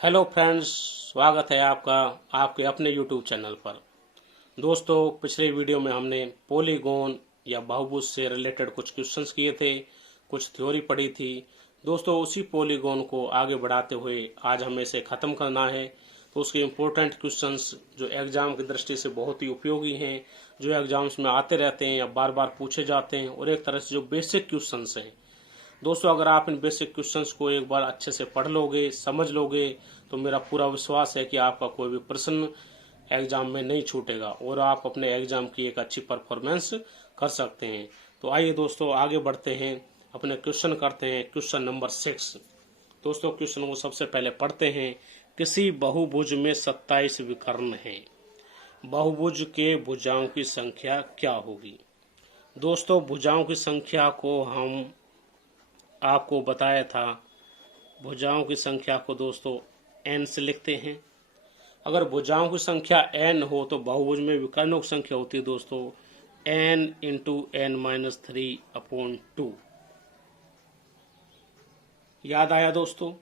Hello friends, स्वागत है आपका आपके अपने यूट्यूब चैनल पर। दोस्तों, पिछले वीडियो में हमने पॉलीगॉन या बहुभुज से रिलेटेड कुछ क्वेश्चंस किए थे, कुछ थ्योरी पढ़ी थी। दोस्तों, उसी पॉलीगॉन को आगे बढ़ाते हुए आज हमें इसे ख़त्म करना है। तो उसके इम्पोर्टेंट क्वेश्चंस जो एग्जाम की दृष्टि से बहुत ही उपयोगी हैं, जो एग्जाम्स में आते रहते हैं या बार बार पूछे जाते हैं, और एक तरह से जो बेसिक क्वेश्चंस हैं। दोस्तों, अगर आप इन बेसिक क्वेश्चंस को एक बार अच्छे से पढ़ लोगे, समझ लोगे, तो मेरा पूरा विश्वास है कि आपका कोई भी प्रश्न एग्जाम में नहीं छूटेगा और आप अपने एग्जाम की एक अच्छी परफॉर्मेंस कर सकते हैं। तो आइए दोस्तों, आगे बढ़ते हैं, अपने क्वेश्चन करते हैं। Question number 6। दोस्तों, क्वेश्चन को सबसे पहले पढ़ते हैं। किसी बहुभुज में 27 विकर्ण हैं। बहुभुज के भुजाओं की संख्या क्या होगी? दोस्तों, भुजाओं की संख्या को हम आपको बताया था। भुजाओं की संख्या को दोस्तों n से लिखते हैं। अगर भुजाओं की संख्या n हो तो बहुभुज में विकर्णों की संख्या होती है दोस्तों n इंटू n माइनस 3/2। याद आया दोस्तों?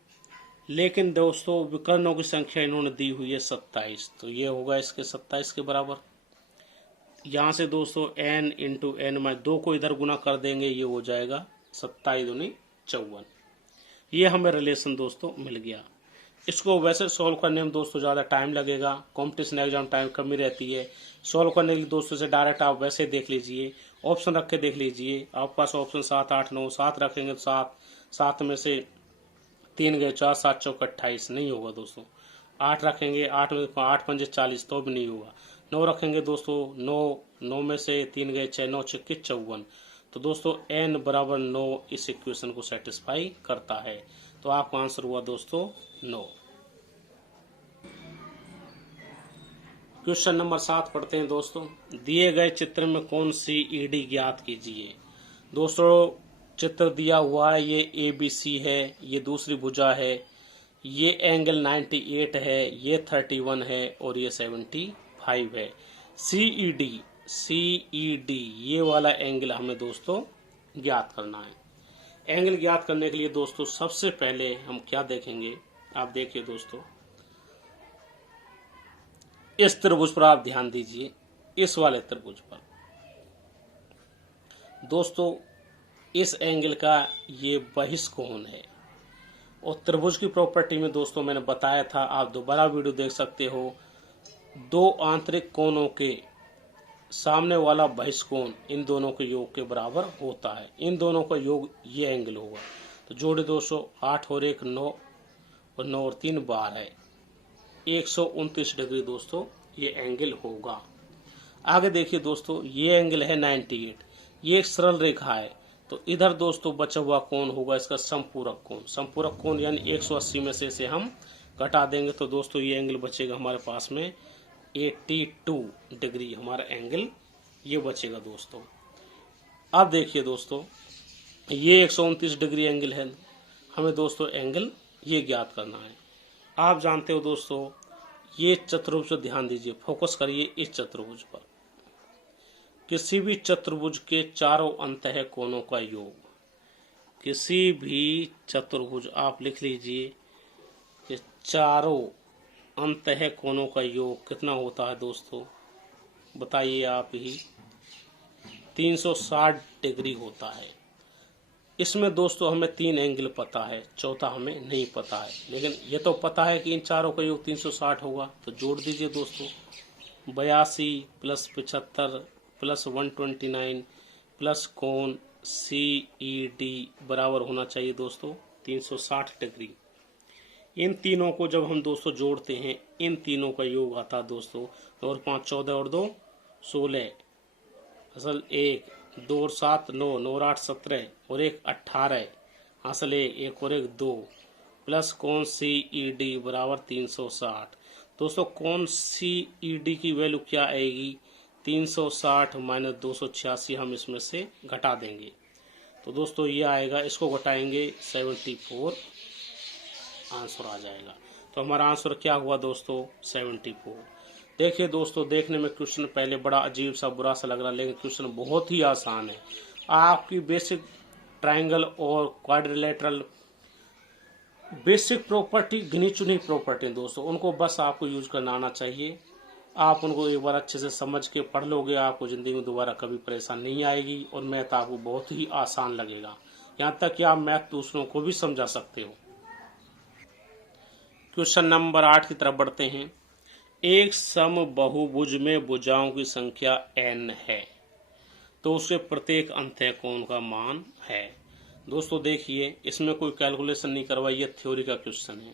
लेकिन दोस्तों, विकर्णों की संख्या इन्होंने दी हुई है 27, तो ये होगा इसके 27 के बराबर। यहाँ से दोस्तों n इंटू n माइनस 2 को इधर गुना कर देंगे, ये हो जाएगा 27 दूनी 54। ये हमें रिलेशन दोस्तों मिल गया। इसको वैसे सॉल्व करने में दोस्तों ज़्यादा टाइम लगेगा, कंपटीशन एग्जाम टाइम कमी रहती है। सॉल्व करने के लिए दोस्तों से डायरेक्ट आप वैसे देख लीजिए, ऑप्शन रख के देख लीजिए। आपके पास ऑप्शन 7, 8, 9, 7 रखेंगे तो 7 में से 3 गए 4, 7 चौक 28 नहीं होगा दोस्तों। 8 रखेंगे, 8 में 8 पंजे 40 तो भी नहीं होगा। 9 रखेंगे दोस्तों, 9 में से 3 गए 6, 9 छक्के 54। तो दोस्तों n बराबर 9 इस इक्वेशन को सेटिस्फाई करता है। तो आपका आंसर हुआ दोस्तों 9। क्वेश्चन नंबर 7 पढ़ते हैं दोस्तों। दिए गए चित्र में कौन सी ईडी ज्ञात कीजिए? दोस्तों, चित्र दिया हुआ है, ये ABC है, ये दूसरी भुजा है, ये एंगल 98 है, ये 31 है और ये 75 है। CED ये वाला एंगल हमें दोस्तों ज्ञात करना है। एंगल ज्ञात करने के लिए दोस्तों सबसे पहले हम क्या देखेंगे, आप देखिए दोस्तों, इस त्रिभुज पर आप ध्यान दीजिए, इस वाले त्रिभुज पर दोस्तों इस एंगल का ये बहिष्कोण है। और त्रिभुज की प्रॉपर्टी में दोस्तों मैंने बताया था, आप दोबारा वीडियो देख सकते हो। दो आंतरिक कोणों के सामने वाला बहिष्कोण इन दोनों के योग के बराबर होता है। इन दोनों का योग ये एंगल होगा। तो जोड़े दोस्तों, 8 और 1 9 और 9 और 3 12 है, 129 डिग्री दोस्तों ये एंगल होगा। आगे देखिए दोस्तों, ये एंगल है 98, ये एक सरल रेखा है। तो इधर दोस्तों बचा हुआ कोण होगा इसका संपूरक कोण। संपूरक कोण यानी 180 में से इसे हम घटा देंगे तो दोस्तों ये एंगल बचेगा हमारे पास में 82 डिग्री, हमारा एंगल ये बचेगा दोस्तों। अब देखिए दोस्तों, ये 129 डिग्री एंगल है, हमें दोस्तों एंगल ये ज्ञात करना है। आप जानते हो दोस्तों, ये चतुर्भुज पर ध्यान दीजिए, फोकस करिए इस चतुर्भुज पर। किसी भी चतुर्भुज के चारों अंतः कोणों का योग, किसी भी चतुर्भुज आप लिख लीजिए कि चारों अंतः कोणों का योग कितना होता है दोस्तों, बताइए आप ही, 360 डिग्री होता है। इसमें दोस्तों हमें 3 एंगल पता है, चौथा हमें नहीं पता है, लेकिन ये तो पता है कि इन चारों का योग 360 होगा। तो जोड़ दीजिए दोस्तों, 82 + 75 + 129 प्लस कोण CED बराबर होना चाहिए दोस्तों 360 डिग्री। इन तीनों को जब हम दोस्तों जोड़ते हैं, इन तीनों का योग आता दोस्तों, 2 और 5 14 और 2 16, असल 1, 2 और 7 9, 9 और 8 17 और 1 18, असल 1 और 1 2 प्लस कोण CED बराबर 360। दोस्तों कोण CED की वैल्यू क्या आएगी? 360 माइनस 286 हम इसमें से घटा देंगे तो दोस्तों ये आएगा, इसको घटाएंगे 74, आंसर आ जाएगा। तो हमारा आंसर क्या हुआ दोस्तों? 74। देखिए दोस्तों, देखने में क्वेश्चन पहले बड़ा अजीब सा बुरा सा लग रहा है, लेकिन क्वेश्चन बहुत ही आसान है। आपकी बेसिक ट्रायंगल और क्वाड्रिलेटरल बेसिक प्रॉपर्टी गिनी चुनी प्रॉपर्टी दोस्तों, उनको बस आपको यूज करना आना चाहिए। आप उनको एक बार अच्छे से समझ के पढ़ लोगे, आपको ज़िंदगी में दोबारा कभी परेशान नहीं आएगी और मैथ आपको बहुत ही आसान लगेगा। यहाँ तक कि आप मैथ दूसरों को भी समझा सकते हो। क्वेश्चन नंबर 8 की तरफ बढ़ते हैं। एक समबहुभुज में भुजाओं की संख्या n है तो उसके प्रत्येक अंतःकोण का मान है। दोस्तों देखिए, इसमें कोई कैलकुलेशन नहीं करवाई, ये थ्योरी का क्वेश्चन है।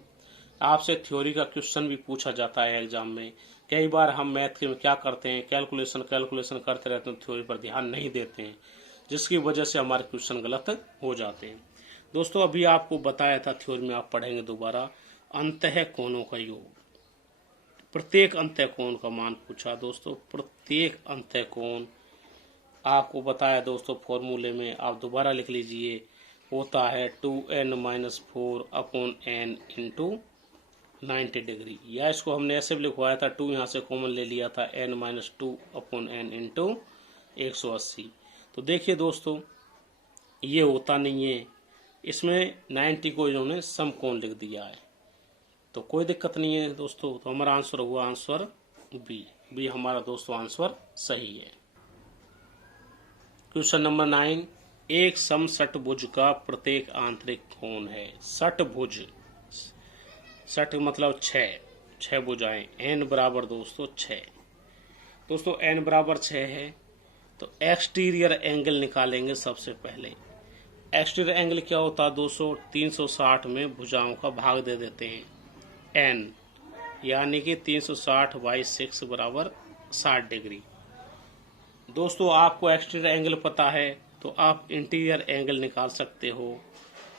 आपसे थ्योरी का क्वेश्चन भी पूछा जाता है एग्जाम में। कई बार हम मैथ के में क्या करते हैं, कैलकुलेशन करते रहते हैं, थ्योरी पर ध्यान नहीं देते हैं, जिसकी वजह से हमारे क्वेश्चन गलत हो जाते हैं। दोस्तों अभी आपको बताया था, थ्योरी में आप पढ़ेंगे दोबारा, अंतःकोणों का योग, प्रत्येक अंतःकोण का मान पूछा। दोस्तों प्रत्येक अंतःकोण आपको बताया दोस्तों, फॉर्मूले में आप दोबारा लिख लीजिए, होता है 2n-4 upon n into 90 degree, या इसको हमने ऐसे भी लिखवाया था, 2 यहाँ से कॉमन ले लिया था, n-2 अपॉन n इंटू 180। तो देखिए दोस्तों ये होता नहीं है, इसमें 90 को इन्होंने समकोण लिख दिया है, तो कोई दिक्कत नहीं है दोस्तों। तो हमारा आंसर हुआ आंसर बी हमारा दोस्तों आंसर सही है। क्वेश्चन नंबर 9, एक समषटभुज का प्रत्येक आंतरिक कोण है। षटभुज, षट मतलब 6 भुजाएं, n बराबर दोस्तों 6। दोस्तों n बराबर 6 है तो एक्सटीरियर एंगल निकालेंगे सबसे पहले। एक्सटीरियर एंगल क्या होता है दोस्तों, 360 में भुजाओं का भाग दे देते हैं n, यानी कि 360 बाई 6 बराबर 60 डिग्री। दोस्तों आपको एक्सटीरियर एंगल पता है तो आप इंटीरियर एंगल निकाल सकते हो,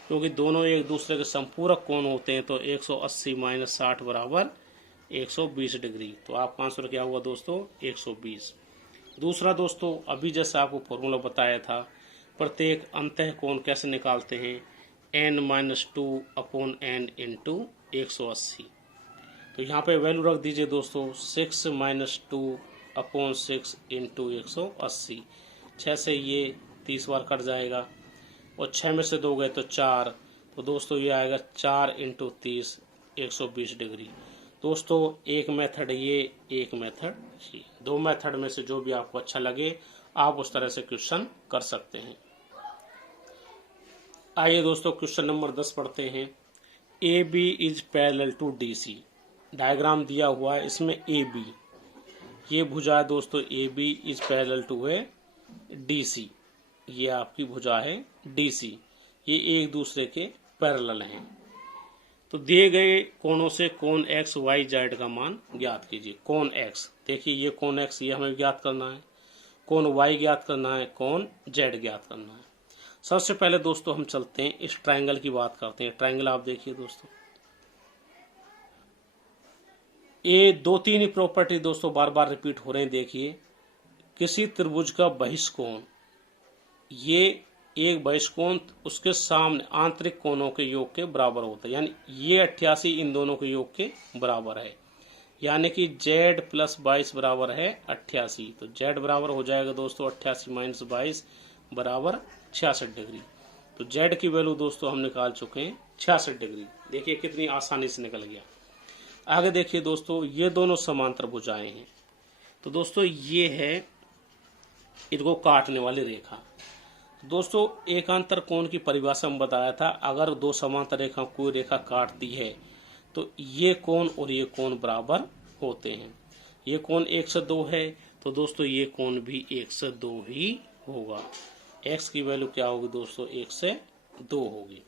क्योंकि दोनों एक दूसरे के संपूरक कोण होते हैं। तो 180 माइनस 60 बराबर 120 डिग्री। तो आपका आंसर क्या हुआ दोस्तों, 120। दूसरा दोस्तों, अभी जैसे आपको फॉर्मूला बताया था, प्रत्येक अंतःकोण कैसे निकालते हैं, n-2 अपॉन n इंटू 180। तो यहाँ पे वैल्यू रख दीजिए दोस्तों, 6-2 अपॉन 6 इंटू 180। 6 से ये 30 बार कट जाएगा और 6 में से 2 गए तो 4, तो दोस्तों ये आएगा 4 इंटू 30, 120 डिग्री। दोस्तों एक मेथड ये, एक मेथड ये, दो मेथड में से जो भी आपको अच्छा लगे आप उस तरह से क्वेश्चन कर सकते हैं। आइए दोस्तों क्वेश्चन नंबर 10 पढ़ते हैं। A B is parallel to D C. Diagram दिया हुआ है, इसमें ए बी, ये भुजा है दोस्तों, A B is parallel to है डी सी, ये आपकी भुजा है डी सी, ये एक दूसरे के पैरेलल हैं। तो दिए गए कोणों से कोण एक्स वाई जेड का मान ज्ञात कीजिए। कोण एक्स, देखिए ये कोण एक्स ये हमें ज्ञात करना है, कोण वाई ज्ञात करना है, कोण जेड ज्ञात करना है। सबसे पहले दोस्तों हम चलते हैं इस ट्रायंगल की बात करते हैं। ट्रायंगल आप देखिए दोस्तों, ये 2-3 ही प्रॉपर्टी दोस्तों बार बार रिपीट हो रहे हैं। देखिए, किसी त्रिभुज का बहिष्कोण, ये एक बहिष्कोण उसके सामने आंतरिक कोणों के योग के बराबर होता है, यानी ये 88 इन दोनों के योग के बराबर है, यानी कि z + 22 बराबर है 88। तो z बराबर हो जाएगा दोस्तों 88 माइनस 22 बराबर 66 डिग्री। तो z की वैल्यू दोस्तों हम निकाल चुके हैं 66 डिग्री। देखिए कितनी आसानी से निकल गया। आगे देखिए दोस्तों, ये दोनों समांतर भुजाएं हैं, तो दोस्तों ये है इनको काटने वाली रेखा। दोस्तों एकांतर कोण की परिभाषा में बताया था, अगर दो समांतर रेखा कोई रेखा काटती है तो ये कोण और ये कोण बराबर होते हैं। ये कोण 1 से 2 है तो दोस्तों ये कोण भी 1 से 2 ही होगा। x की वैल्यू क्या होगी दोस्तों, 1 से 2 होगी।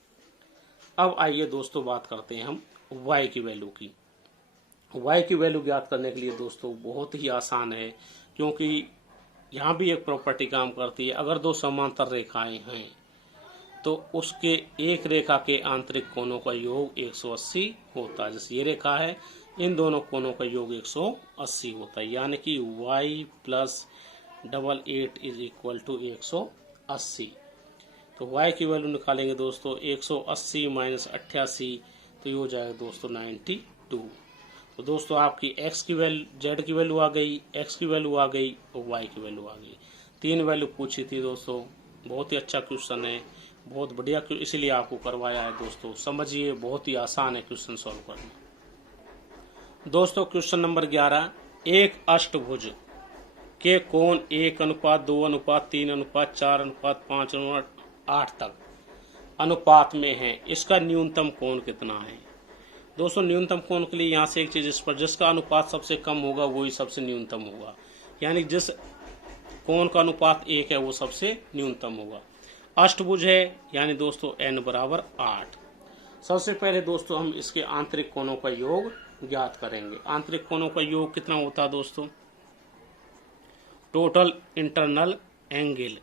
अब आइए दोस्तों बात करते हैं हम y की वैल्यू की। y की वैल्यू ज्ञात करने के लिए दोस्तों बहुत ही आसान है, क्योंकि यहाँ भी एक प्रॉपर्टी काम करती है। अगर दो समांतर रेखाएं हैं तो उसके एक रेखा के आंतरिक कोणों का योग 180 होता है। जैसे ये रेखा है, इन दोनों कोणों का योग 180 होता है, यानी कि y + 88 = 180। तो y की वैल्यू निकालेंगे दोस्तों, 180 माइनस 88, तो ये हो जाएगा दोस्तों 92। तो दोस्तों आपकी x की वैल्यू, z की वैल्यू आ गई, x की वैल्यू आ गई और y की वैल्यू आ गई। 3 वैल्यू पूछी थी दोस्तों, बहुत ही अच्छा क्वेश्चन है, बहुत बढ़िया, इसीलिए आपको करवाया है दोस्तों। समझिए, बहुत ही आसान है क्वेश्चन सॉल्व करना। दोस्तों क्वेश्चन नंबर 11, एक अष्टभुज के कोण 1:2:3:4:5:8 तक अनुपात में है, इसका न्यूनतम कोण कितना है। दोस्तों न्यूनतम कोण के लिए यहाँ से एक चीज, इस पर जिसका अनुपात सबसे कम होगा वही सबसे न्यूनतम होगा, यानी जिस कोण का अनुपात 1 है वो सबसे न्यूनतम होगा। अष्टभुज है यानी दोस्तों n बराबर 8। सबसे पहले दोस्तों हम इसके आंतरिक कोणों का योग ज्ञात करेंगे। आंतरिक कोणों का योग कितना होता है दोस्तों, टोटल इंटरनल एंगल,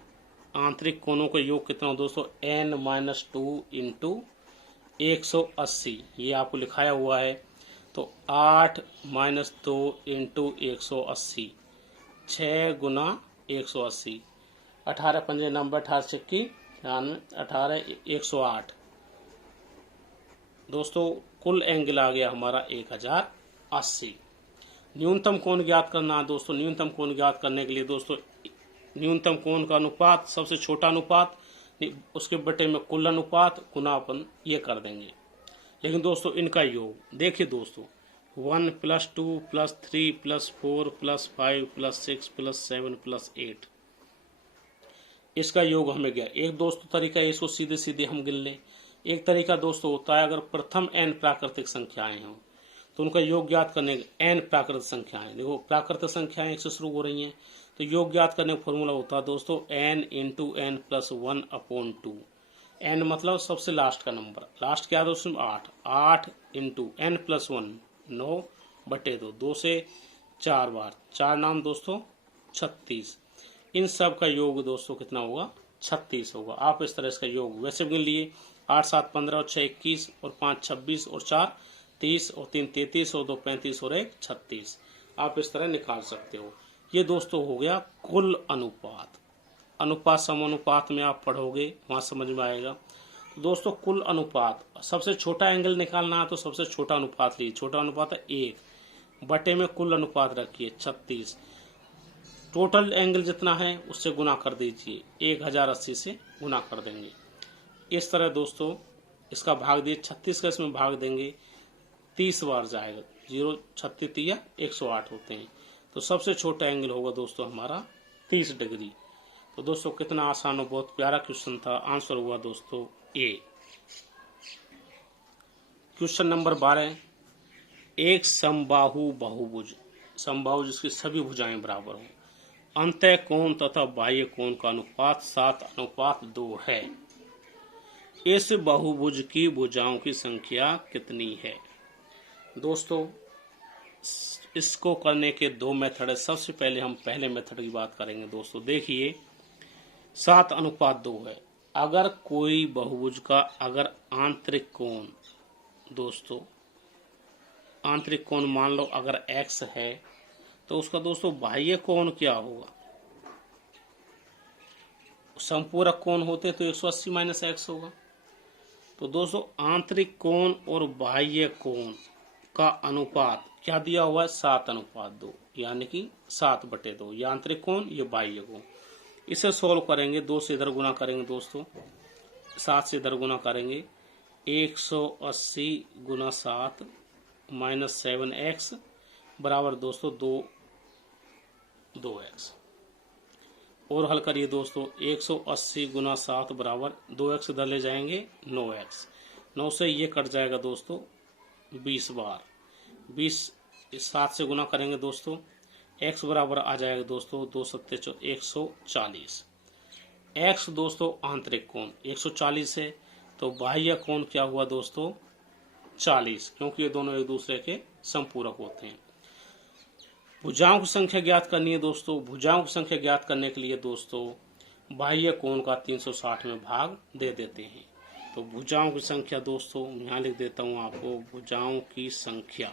आंतरिक कोणों का योग कितना हो दोस्तों, n-2 इंटू 180, ये आपको लिखाया हुआ है। तो 8 - 2 इंटू 180, 6 गुना 180, 18 पंजे 90, 18 छक्की 18, 108। दोस्तों कुल एंगल आ गया हमारा 1080। न्यूनतम कोण ज्ञात करना है दोस्तों। न्यूनतम कोण ज्ञात करने के लिए दोस्तों न्यूनतम कोण का अनुपात, सबसे छोटा अनुपात उसके बटे में कुल अनुपात गुना अपन ये कर देंगे। लेकिन दोस्तों इनका योग देखिए दोस्तों, 1 + 2 + 3 + 4 + 5 + 6 + 7 + 8, इसका योग हमें गया। एक दोस्तों तरीका है इसको सीधे सीधे हम गिन लें। एक तरीका दोस्तों होता है, अगर प्रथम n प्राकृतिक संख्याएं हों तो उनका योग ज्ञात करने के n प्राकृतिक संख्याएं, देखो प्राकृतिक संख्याएं 1 से शुरू हो रही हैं, तो योग ज्ञात करने का फॉर्मूला होता है दोस्तों n × n + 1/2। n मतलब सबसे लास्ट का नंबर, लास्ट क्या है दोस्तों 8, 8 × n + 1 9/2, 2 से 4 बार, 4 नाम दोस्तों 36। इन सब का योग दोस्तों कितना होगा, 36 होगा। आप इस तरह इसका योग वैसे गिन लिए, 8 7 15 और 6 21 और 5 26 और 4 30 और 3 33 और 2 35 और 1 36, आप इस तरह निकाल सकते हो। ये दोस्तों हो गया कुल अनुपात। अनुपात समानुपात में आप पढ़ोगे वहां समझ में आएगा। तो दोस्तों कुल अनुपात, सबसे छोटा एंगल निकालना है तो सबसे छोटा अनुपात लीजिए, छोटा अनुपात है 1 बटे में कुल अनुपात रखिए 36, टोटल एंगल जितना है उससे गुना कर दीजिए, 1080 से गुना कर देंगे। इस तरह दोस्तों इसका भाग दिए 36 का इसमें भाग देंगे, 30 बार जाएगा, 0 36 3 108 होते हैं। तो सबसे छोटा एंगल होगा दोस्तों हमारा 30 डिग्री। तो दोस्तों कितना आसान और बहुत प्यारा क्वेश्चन था। आंसर हुआ दोस्तों ए। क्वेश्चन नंबर 12, एक समबाहु बहुभुज, समबाहु जिसकी सभी भुजाएं बराबर हों, अंतः कोण तथा बाह्य कोण का अनुपात 7:2 है। इस बहुभुज की भुजाओं की संख्या कितनी है। दोस्तों इसको करने के 2 मेथड है। सबसे पहले हम पहले मेथड की बात करेंगे दोस्तों। देखिए 7:2 है। अगर कोई बहुभुज का अगर आंतरिक कोण दोस्तों, आंतरिक कोण मान लो अगर x है तो उसका दोस्तों बाह्य कोण क्या होगा, संपूरक कोण होते तो 180 - x होगा। तो दोस्तों आंतरिक कोण और बाह्य कोण का अनुपात क्या दिया हुआ है, 7:2, यानी कि 7/2, ये आंतरिक कोण ये बाह्य कोण। इसे सोल्व करेंगे, 2 से इधर गुना करेंगे दोस्तों, 7 से इधर गुना करेंगे, 180 × 7 - 7x बराबर दोस्तों 2x। और हल करिए दोस्तों, 180 × 7 बराबर 2x इधर ले जाएंगे 9x, 9 से ये कट जाएगा दोस्तों 20 बार, 20 7 से गुना करेंगे दोस्तों, x बराबर आ जाएगा दोस्तों 2 7 140। x दोस्तों आंतरिक कोण 140 है, तो बाह्य कोण क्या हुआ दोस्तों 40, क्योंकि ये दोनों एक दूसरे के संपूरक होते हैं। भुजाओं की संख्या ज्ञात करनी है दोस्तों। भुजाओं की संख्या ज्ञात करने के लिए दोस्तों बाह्य कोण का 360 में भाग दे देते हैं। तो भुजाओं की संख्या दोस्तों यहाँ लिख देता हूँ आपको, भुजाओं की संख्या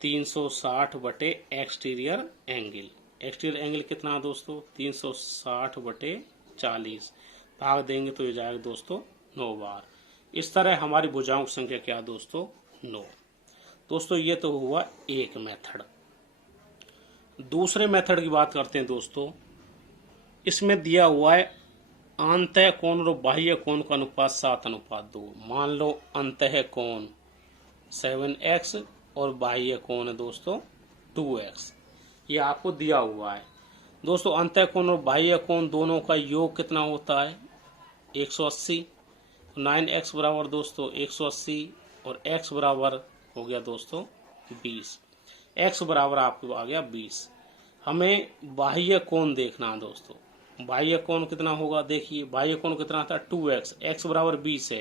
360 बटे एक्सटीरियर एंगल। एक्सटीरियर एंगल कितना है दोस्तों 360 बटे 40, भाग देंगे तो ये जाएगा दोस्तों 9 बार। इस तरह हमारी भुजाओं की संख्या क्या है दोस्तों 9। दोस्तों ये तो हुआ एक मेथड। दूसरे मेथड की बात करते हैं दोस्तों। इसमें दिया हुआ है अंतः कोण और बाह्य कोण का अनुपात 7:2। मान लो अंतः कोण 7x और बाह्य कोण है दोस्तों 2x, ये आपको दिया हुआ है। दोस्तों अंतः कोण और बाह्य कोण दोनों का योग कितना होता है 180। 9x बराबर दोस्तों 180 और x बराबर हो गया दोस्तों 20। x बराबर आपको आ गया 20। हमें बाह्य कोण देखना है दोस्तों। बाह्य कोण कितना होगा, देखिए बाह्य कोण कितना था 2x, x बराबर 20 है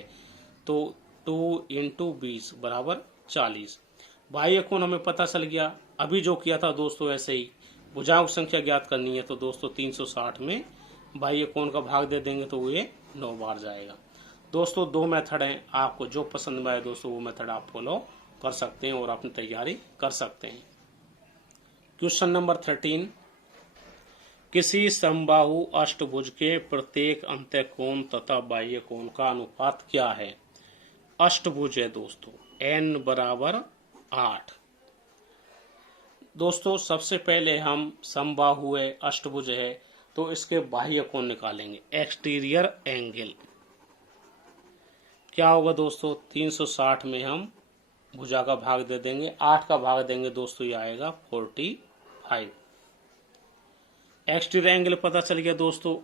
तो 2 × 20 बराबर 40। बाह्य कोण हमें पता चल गया। अभी जो किया था दोस्तों ऐसे ही भुजाओं की संख्या ज्ञात करनी है तो दोस्तों 360 में बाह्य कोण का भाग दे देंगे तो ये 9 बार जाएगा। दोस्तों 2 मेथड हैं, आपको जो पसंद आए दोस्तों वो मेथड आप फॉलो कर सकते हैं और अपनी तैयारी कर सकते हैं। क्वेश्चन नंबर 13, किसी समबाहु अष्टभुज के प्रत्येक अंतःकोण तथा बाह्य कोण का अनुपात क्या है। अष्टभुज है दोस्तों n बराबर 8। दोस्तों सबसे पहले हम समबाहु है अष्टभुज है तो इसके बाह्य कोण निकालेंगे, एक्सटीरियर एंगल क्या होगा दोस्तों 360 में हम भुजा का भाग दे देंगे, 8 का भाग देंगे दोस्तों ये आएगा 45। एक्सटीरियर एंगल पता चल गया दोस्तों।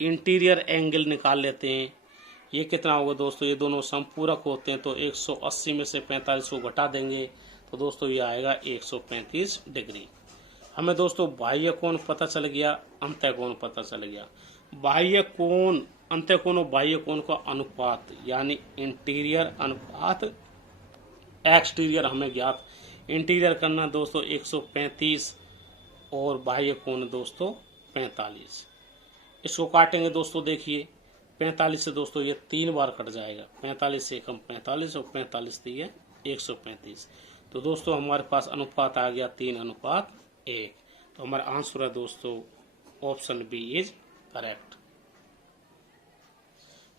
इंटीरियर एंगल निकाल लेते हैं, ये कितना होगा दोस्तों, ये दोनों समपूरक होते हैं तो 180 में से 45 को घटा देंगे तो दोस्तों ये आएगा 135 डिग्री। हमें दोस्तों बाह्य कोण पता चल गया, अंतःकोण पता चल गया। बाह्य कोण अंतःकोण और बाह्य कोण का अनुपात यानी इंटीरियर अनुपात एक्सटीरियर हमें ज्ञात। इंटीरियर करना दोस्तों 135 और बाह्य कोण दोस्तों 45। इसको काटेंगे दोस्तों, देखिए 45 से दोस्तों ये 3 बार कट जाएगा, 45 से कम 45 और 45 से ये 135। तो दोस्तों हमारे पास अनुपात आ गया 3:1। तो हमारा आंसर है दोस्तों option B is correct.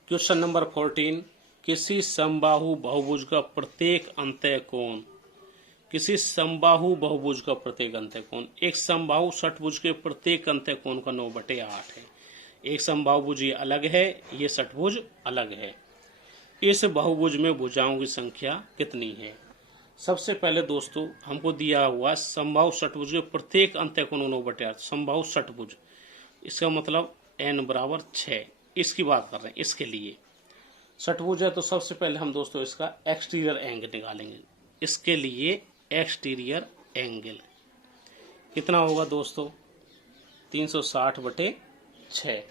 Question number 14, किसी समबाहु बहुभुज का प्रत्येक अंतःकोण, किसी समबाहु बहुभुज का प्रत्येक अंतःकोण, एक समबाहु षटभुज के प्रत्येक अंतःकोण का 9/8 है। एक समबाहुभुज ये अलग है, ये षटभुज अलग है। इस बहुभुज में भुजाओं की संख्या कितनी है। सबसे पहले दोस्तों हमको दिया हुआ समबाहु षटभुज के प्रत्येक अंतःकोण 9/8, समबाहु षटभुज इसका मतलब n बराबर 6, इसकी बात कर रहे हैं। इसके लिए षटभुज है तो सबसे पहले हम दोस्तों इसका एक्सटीरियर एंगल निकालेंगे। इसके लिए एक्सटीरियर एंगल कितना होगा दोस्तों 360/6,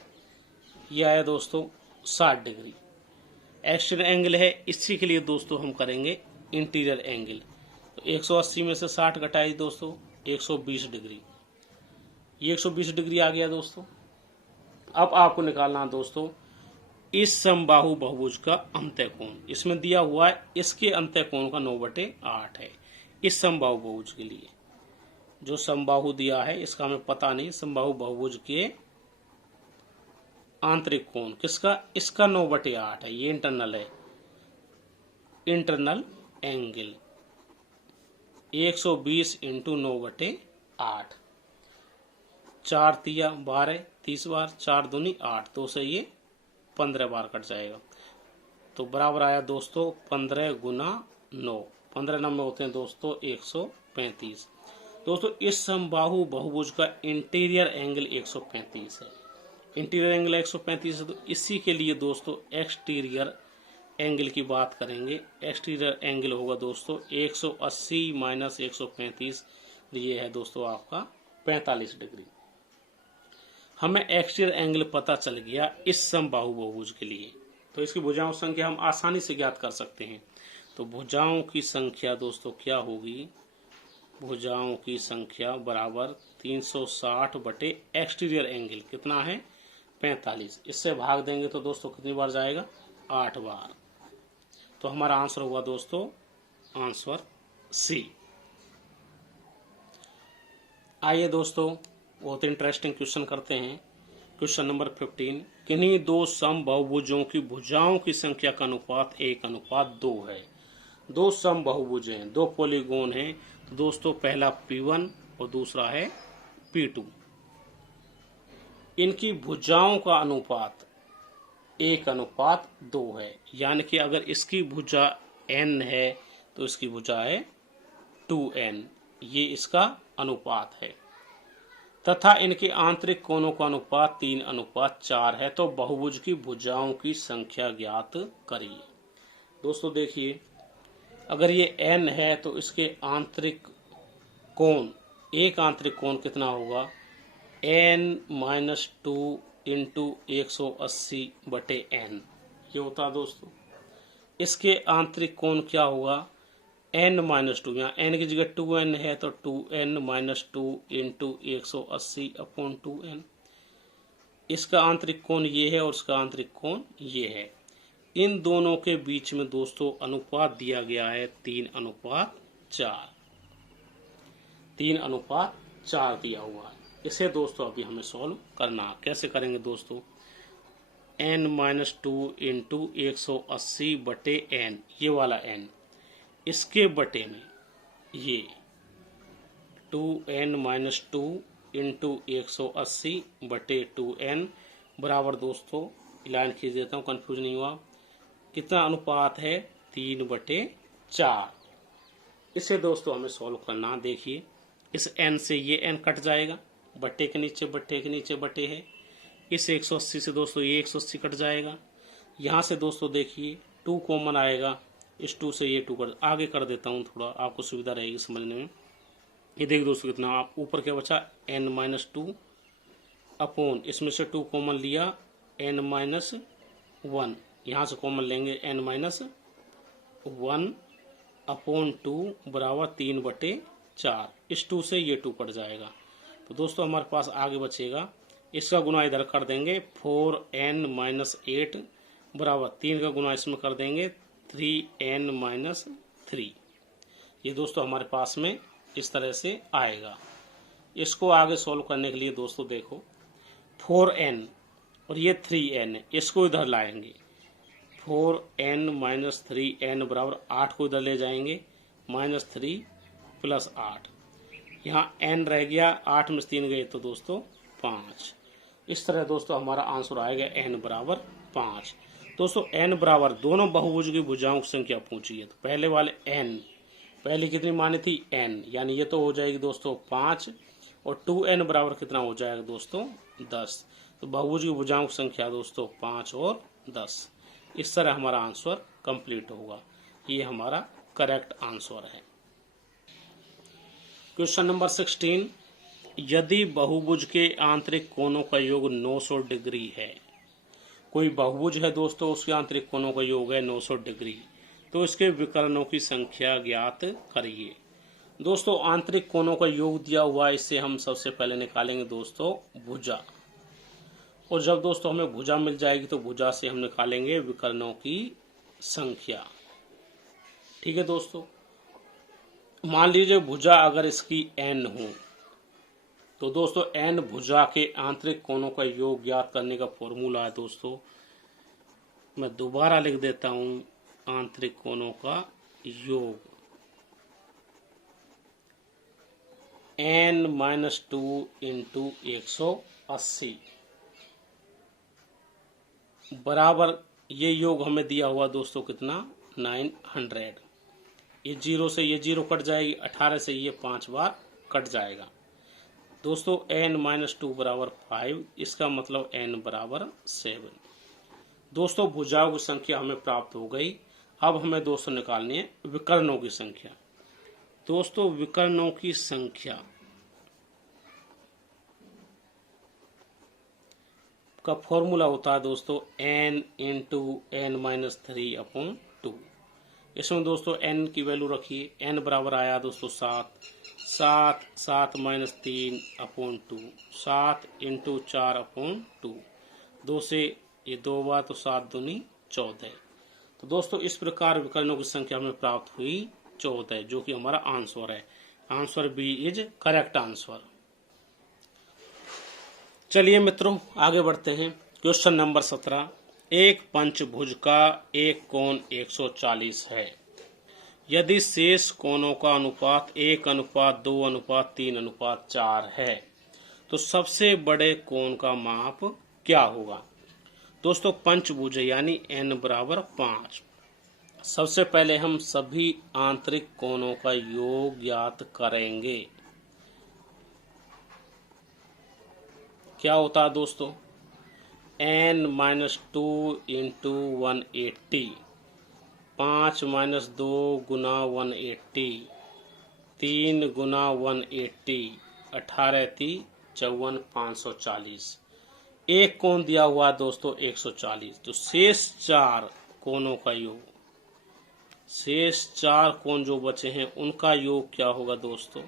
यह आया दोस्तों 60 डिग्री। एक्सटीरियर एंगल है, इसी के लिए दोस्तों हम करेंगे इंटीरियर एंगल। तो 180 में से 60 घटाई दोस्तों 120 डिग्री, ये 120 डिग्री आ गया दोस्तों। अब आपको निकालना दोस्तों इस समबाहु बहुभुज का अंतःकोण, इसमें दिया हुआ है इसके अंतःकोण का 9/8 है। इस समबाहु बहुभुज के लिए जो समबाहु दिया है इसका हमें पता नहीं, समबाहु बहुभुज के आंतरिक कोण किसका, इसका 9/8 है, ये इंटरनल है। इंटरनल एंगल 120 × 9/8, 4 तिया 12, 30 बार, 4 दूनी 8, 2 से ये 15 बार कट जाएगा तो बराबर आया दोस्तों 15 × 9, 15 नंबर होते हैं दोस्तों 135। दोस्तों इस समबाहु बहुभुज का इंटीरियर एंगल 135 है, इंटीरियर एंगल 135 है तो इसी के लिए दोस्तों एक्सटीरियर एंगल की बात करेंगे। एक्सटीरियर एंगल होगा दोस्तों 180 - 135, ये है दोस्तों आपका 45 डिग्री। हमें एक्सटीरियर एंगल पता चल गया इस समबाहु बहुभुज के लिए, तो इसकी भुजाओं की संख्या हम आसानी से ज्ञात कर सकते हैं। तो भुजाओं की संख्या दोस्तों क्या होगी, भुजाओं की संख्या बराबर 360 एक्सटीरियर एंगल कितना है 45, इससे भाग देंगे तो दोस्तों कितनी बार जाएगा 8 बार। तो हमारा आंसर होगा दोस्तों आंसर सी। आइए दोस्तों बहुत इंटरेस्टिंग क्वेश्चन करते हैं। क्वेश्चन नंबर 15, किन्हीं दो समबाहुभुजों की भुजाओं की संख्या का अनुपात 1:2 है। दो समबाहुभुज हैं, दो पॉलीगोन हैं, तो दोस्तों पहला P1 और दूसरा है P2। इनकी भुजाओं का अनुपात 1:2 है। यानी कि अगर इसकी भुजा n है तो इसकी भुजा है 2n, ये इसका अनुपात है। तथा इनके आंतरिक कोणों का अनुपात 3:4 है। तो बहुभुज की भुजाओं की संख्या ज्ञात करिए। दोस्तों देखिए, अगर ये n है तो इसके आंतरिक कोण, एक आंतरिक कोण कितना होगा, n-2 इंटू 180/n, ये होता है दोस्तों। इसके आंतरिक कोण क्या होगा, n-2, यहाँ n की जगह 2n है तो 2n-2 इंटू 180/2n। इसका आंतरिक कोण ये है और इसका आंतरिक कोण ये है। इन दोनों के बीच में दोस्तों अनुपात दिया गया है 3:4। 3:4 दिया हुआ है। इसे दोस्तों अभी हमें सॉल्व करना, कैसे करेंगे दोस्तों, n-2 इंटू 180/n, ये वाला n, इसके बटे में ये 2n-2 इंटू 180/2n बराबर दोस्तों, लाइन खींच देता हूँ, कंफ्यूज नहीं हुआ, कितना अनुपात है, 3/4। इसे दोस्तों हमें सॉल्व करना। देखिए, इस n से ये n कट जाएगा, बट्टे के नीचे बट्टे है। इस 180 से दोस्तों ये 180 कट जाएगा। यहाँ से दोस्तों देखिए 2 कॉमन आएगा, इस 2 से ये 2 कट, आगे कर देता हूँ, थोड़ा आपको सुविधा रहेगी समझने में। ये देखिए दोस्तों कितना, आप ऊपर क्या बचा, n-2 अपॉन, इसमें से 2 कॉमन लिया, n-1, यहाँ से कॉमन लेंगे n-1/2 बराबर 3/4। इस 2 से ये 2 कट जाएगा। तो दोस्तों हमारे पास आगे बचेगा, इसका गुना इधर कर देंगे, 4n-8 बराबर 3 का गुना इसमें कर देंगे, 3n-3। ये दोस्तों हमारे पास में इस तरह से आएगा। इसको आगे सॉल्व करने के लिए दोस्तों देखो, 4n और ये 3n है, इसको इधर लाएंगे, 4n-3n बराबर 8 को इधर ले जाएंगे, -3 + 8, यहाँ n रह गया, 8 में से 3 गए तो दोस्तों 5। इस तरह दोस्तों हमारा आंसर आएगा n बराबर 5। दोस्तों n बराबर, दोनों बहुभुज की भुजाओं की संख्या पूछी है, तो पहले वाले n, पहले कितनी मानी थी, n, यानी ये तो हो जाएगी दोस्तों 5, और 2n बराबर कितना हो जाएगा दोस्तों, 10। तो बहुभुज की भुजाओं की संख्या दोस्तों 5 और 10। इस तरह हमारा आंसर कंप्लीट होगा। ये हमारा करेक्ट आंसर है। क्वेश्चन नंबर 16, यदि बहुभुज के आंतरिक कोणों का योग 900 डिग्री है, कोई बहुभुज है दोस्तों, उसके आंतरिक कोणों का योग है 900 डिग्री, तो इसके विकर्णों की संख्या ज्ञात करिए। दोस्तों आंतरिक कोणों का योग दिया हुआ है, इससे हम सबसे पहले निकालेंगे दोस्तों भुजा, और जब दोस्तों हमें भुजा मिल जाएगी तो भुजा से हम निकालेंगे विकर्णों की संख्या। ठीक है दोस्तों, मान लीजिए भुजा अगर इसकी n हो, तो दोस्तों n भुजा के आंतरिक कोणों का योग ज्ञात करने का फॉर्मूला है दोस्तों, मैं दोबारा लिख देता हूं, आंतरिक कोणों का योग n-2 इंटू 180 बराबर, ये योग हमें दिया हुआ दोस्तों कितना, 900। ये 0 से ये 0 कट जाएगी, 18 से ये 5 बार कट जाएगा दोस्तों। n-2 बराबर 5, इसका मतलब n बराबर 7। दोस्तों भुजाओं की संख्या हमें प्राप्त हो गई। अब हमें दोस्तों निकालनी है विकर्णों की संख्या। दोस्तों विकर्णों की संख्या का फॉर्मूला होता है दोस्तों n इंटू n-3/2। इसमें दोस्तों n की वैल्यू रखिए, n बराबर आया दोस्तों 7, 7/3/2, 7 इंटू 4/2, 2 से ये 2 बार तो 7 दूनी 14। तो दोस्तों इस प्रकार विकर्णों की संख्या हमें प्राप्त हुई 14, जो कि हमारा आंसर है। Answer B is correct answer. चलिए मित्रों आगे बढ़ते हैं। क्वेश्चन नंबर 17, एक पंचभुज का एक कोण 140 है, यदि शेष कोणों का अनुपात 1:2:3:4 है, तो सबसे बड़े कोण का माप क्या होगा दोस्तों? पंचभुज यानी n बराबर 5। सबसे पहले हम सभी आंतरिक कोणों का योग ज्ञात करेंगे। क्या होता है दोस्तों? n-2 इंटू 180, 5-2 गुना 180, 3 गुना 180, 18×3 = 540। एक कोण दिया हुआ दोस्तों 140, तो शेष 4 कोणों का योग, शेष 4 कोण जो बचे हैं उनका योग क्या होगा दोस्तों?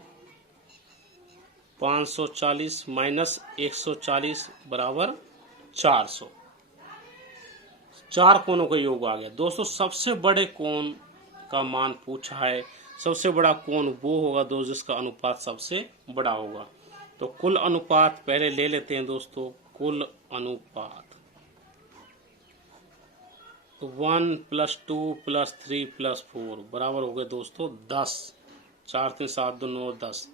540 माइनस 140 बराबर 400। 4 कोणों का योग आ गया दोस्तों। सबसे बड़े कोण का मान पूछा है। सबसे बड़ा कोण वो होगा दोस्तों जिसका अनुपात सबसे बड़ा होगा। तो कुल अनुपात पहले ले लेते हैं दोस्तों। कुल अनुपात तो 1 + 2 + 3 + 4 बराबर हो गए दोस्तों 10। 4 3 7 2 9 10।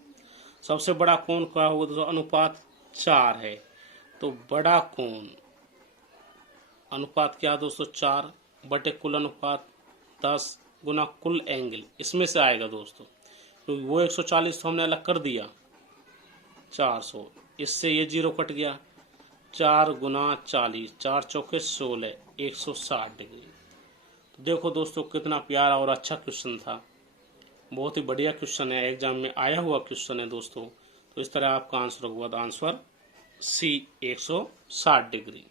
सबसे बड़ा कोण क्या होगा दोस्तों? अनुपात 4 है, तो बड़ा कोण अनुपात क्या है दोस्तों? 4 बटे कुल अनुपात 10 गुना कुल एंगल, इसमें से आएगा दोस्तों। तो वो 140 तो हमने अलग कर दिया, 400, इससे ये 0 कट गया। 4 गुना 40, 4 चौके 16, 160 डिग्री। तो देखो दोस्तों कितना प्यारा और अच्छा क्वेश्चन था। बहुत ही बढ़िया क्वेश्चन है, एग्जाम में आया हुआ क्वेश्चन है दोस्तों। तो इस तरह आपका आंसर होगा, आंसर सी 160 डिग्री।